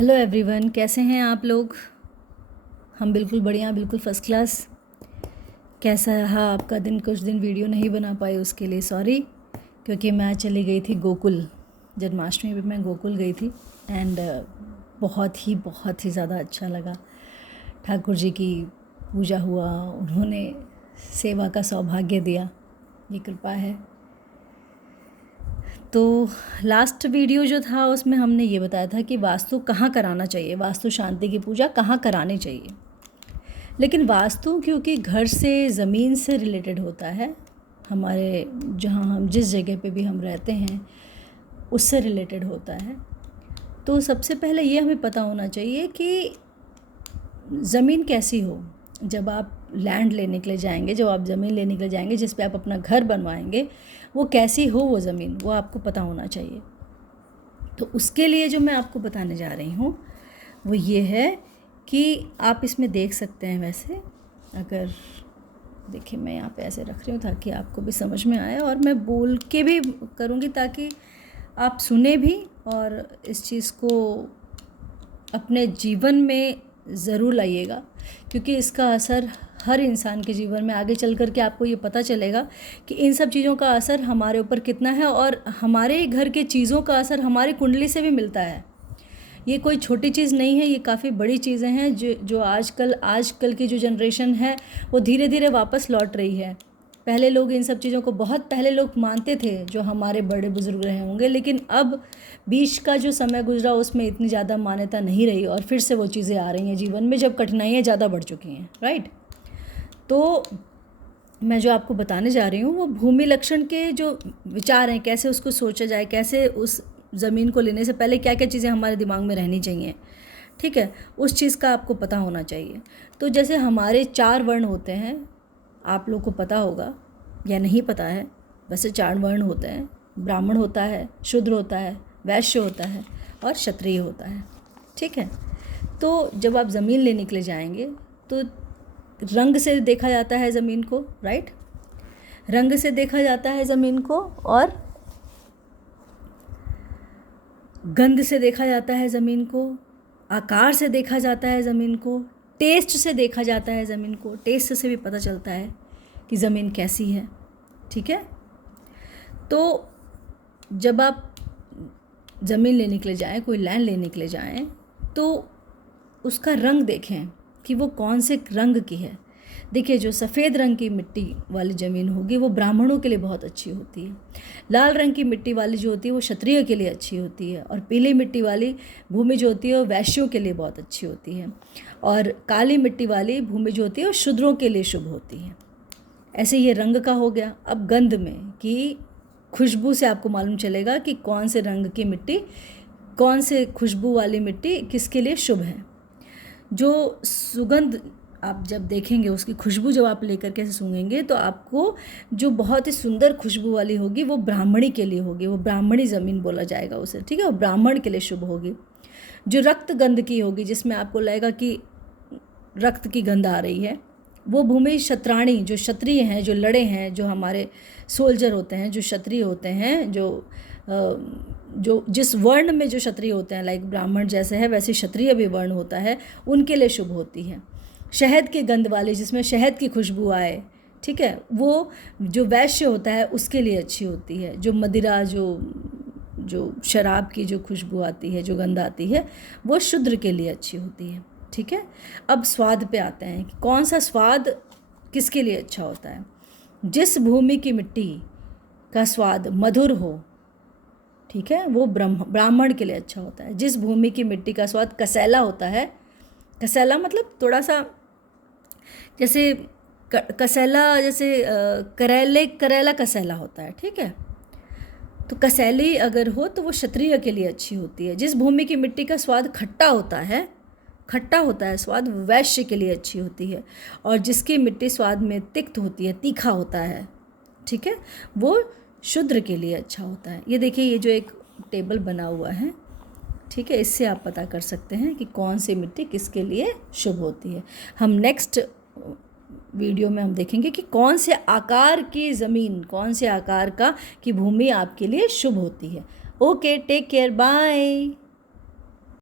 Hello everyone, कैसे हैं आप लोग। हम बिल्कुल बढ़िया, बिल्कुल फ़र्स्ट क्लास। कैसा रहा आपका दिन। कुछ दिन वीडियो नहीं बना पाई, उसके लिए सॉरी, क्योंकि मैं चली गई थी गोकुल। जन्माष्टमी पे मैं गोकुल गई थी एंड बहुत ही ज़्यादा अच्छा लगा। ठाकुर जी की पूजा हुआ, उन्होंने सेवा का सौभाग्य दिया, ये कृपा है। तो लास्ट वीडियो जो था उसमें हमने ये बताया था कि वास्तु कहाँ कराना चाहिए, वास्तु शांति की पूजा कहाँ करानी चाहिए। लेकिन वास्तु क्योंकि घर से, ज़मीन से रिलेटेड होता है, हमारे जहाँ हम जिस जगह पे भी हम रहते हैं उससे रिलेटेड होता है। तो सबसे पहले ये हमें पता होना चाहिए कि ज़मीन कैसी हो। जब आप लैंड लेने के लिए जाएंगे, जब आप ज़मीन लेने के लिए जाएंगे जिस पे आप अपना घर बनवाएंगे, वो कैसी हो वो ज़मीन, वो आपको पता होना चाहिए। तो उसके लिए जो मैं आपको बताने जा रही हूँ वो ये है कि आप इसमें देख सकते हैं। वैसे अगर देखिए, मैं यहाँ पे ऐसे रख रही हूँ ताकि आपको भी समझ में आए, और मैं बोल के भी करूँगी ताकि आप सुने भी और इस चीज़ को अपने जीवन में ज़रूर लाइएगा, क्योंकि इसका असर हर इंसान के जीवन में आगे चल कर के आपको ये पता चलेगा कि इन सब चीज़ों का असर हमारे ऊपर कितना है, और हमारे घर के चीज़ों का असर हमारी कुंडली से भी मिलता है। ये कोई छोटी चीज़ नहीं है, ये काफ़ी बड़ी चीज़ें हैं जो आजकल की जो जनरेशन है वो धीरे धीरे वापस लौट रही है। पहले लोग इन सब चीज़ों को बहुत पहले लोग मानते थे, जो हमारे बड़े बुजुर्ग रहे होंगे, लेकिन अब बीच का जो समय गुजरा उसमें इतनी ज़्यादा मान्यता नहीं रही, और फिर से वो चीज़ें आ रही हैं जीवन में जब कठिनाइयाँ ज़्यादा बढ़ चुकी हैं, राइट। तो मैं जो आपको बताने जा रही हूँ वो भूमि लक्षण के जो विचार हैं, कैसे उसको सोचा जाए, कैसे उस ज़मीन को लेने से पहले क्या क्या चीज़ें हमारे दिमाग में रहनी चाहिए, ठीक है, उस चीज़ का आपको पता होना चाहिए। तो जैसे हमारे 4 वर्ण होते हैं, आप लोग को पता होगा या नहीं पता है, वैसे 4 वर्ण होते हैं। ब्राह्मण होता है, शूद्र होता है, वैश्य होता है और क्षत्रिय होता है, ठीक है। तो जब आप ज़मीन लेने के लिए जाएंगे तो रंग से देखा जाता है ज़मीन को, राइट। रंग से देखा जाता है ज़मीन को, और गंध से देखा जाता है ज़मीन को, आकार से देखा जाता है ज़मीन को, टेस्ट से देखा जाता है ज़मीन को। टेस्ट से भी पता चलता है कि ज़मीन कैसी है, ठीक है। तो जब आप ज़मीन लेने के लिए जाएं, कोई लैंड लेने के लिए जाएं, तो उसका रंग देखें कि वो कौन से रंग की है। देखिए, जो सफ़ेद रंग की मिट्टी वाली ज़मीन होगी वो ब्राह्मणों के लिए बहुत अच्छी होती है। लाल रंग की मिट्टी वाली जो होती है वो क्षत्रिय के लिए अच्छी होती है, और पीली मिट्टी वाली भूमि जो होती है वो वैश्यों के लिए बहुत अच्छी होती है, और काली मिट्टी वाली भूमि जो होती है वो शूद्रों के लिए शुभ होती है। ऐसे ये रंग का हो गया। अब गंध में कि खुशबू से आपको मालूम चलेगा कि कौन से रंग की मिट्टी, कौन से खुशबू वाली मिट्टी किसके लिए शुभ है। जो सुगंध आप जब देखेंगे, उसकी खुशबू जब आप लेकर के सूंघेंगे, तो आपको जो बहुत ही सुंदर खुशबू वाली होगी वो ब्राह्मणी के लिए होगी, वो ब्राह्मणी ज़मीन बोला जाएगा उसे, ठीक है, वो ब्राह्मण के लिए शुभ होगी। जो रक्त गंध की होगी, जिसमें आपको लगेगा कि रक्त की गंध आ रही है, वो भूमि क्षत्राणी, जो क्षत्रिय हैं, जो लड़े हैं, जो हमारे सोल्जर होते हैं, जो क्षत्रिय होते हैं, जो जिस वर्ण में जो क्षत्रिय होते हैं, लाइक ब्राह्मण जैसे है वैसे क्षत्रिय भी वर्ण होता है, उनके लिए शुभ होती है। शहद की गंध वाली, जिसमें शहद की खुशबू आए, ठीक है, वो जो वैश्य होता है उसके लिए अच्छी होती है। जो मदिरा, जो शराब की जो खुशबू आती है, जो गंध आती है, वो शूद्र के लिए अच्छी होती है, ठीक है। अब स्वाद पे आते हैं कि कौन सा स्वाद किसके लिए अच्छा होता है। जिस भूमि की मिट्टी का स्वाद मधुर हो, ठीक है, वो ब्राह्मण के लिए अच्छा होता है। जिस भूमि की मिट्टी का स्वाद कसैला होता है, कसैला मतलब थोड़ा सा जैसे कसैला, जैसे करेला कसैला होता है, ठीक है। तो कसैली अगर हो तो वो क्षत्रिय के लिए अच्छी होती है। जिस भूमि की मिट्टी का स्वाद खट्टा होता है स्वाद, वैश्य के लिए अच्छी होती है। और जिसकी मिट्टी स्वाद में तिक्त होती है, तीखा होता है, ठीक है, वो शूद्र के लिए अच्छा होता है। ये देखिए, ये जो एक टेबल बना हुआ है, ठीक है, इससे आप पता कर सकते हैं कि कौन सी मिट्टी किसके लिए शुभ होती है। हम नेक्स्ट वीडियो में हम देखेंगे कि कौन से आकार की ज़मीन, कौन से आकार का की भूमि आपके लिए शुभ होती है। Okay, take care, bye.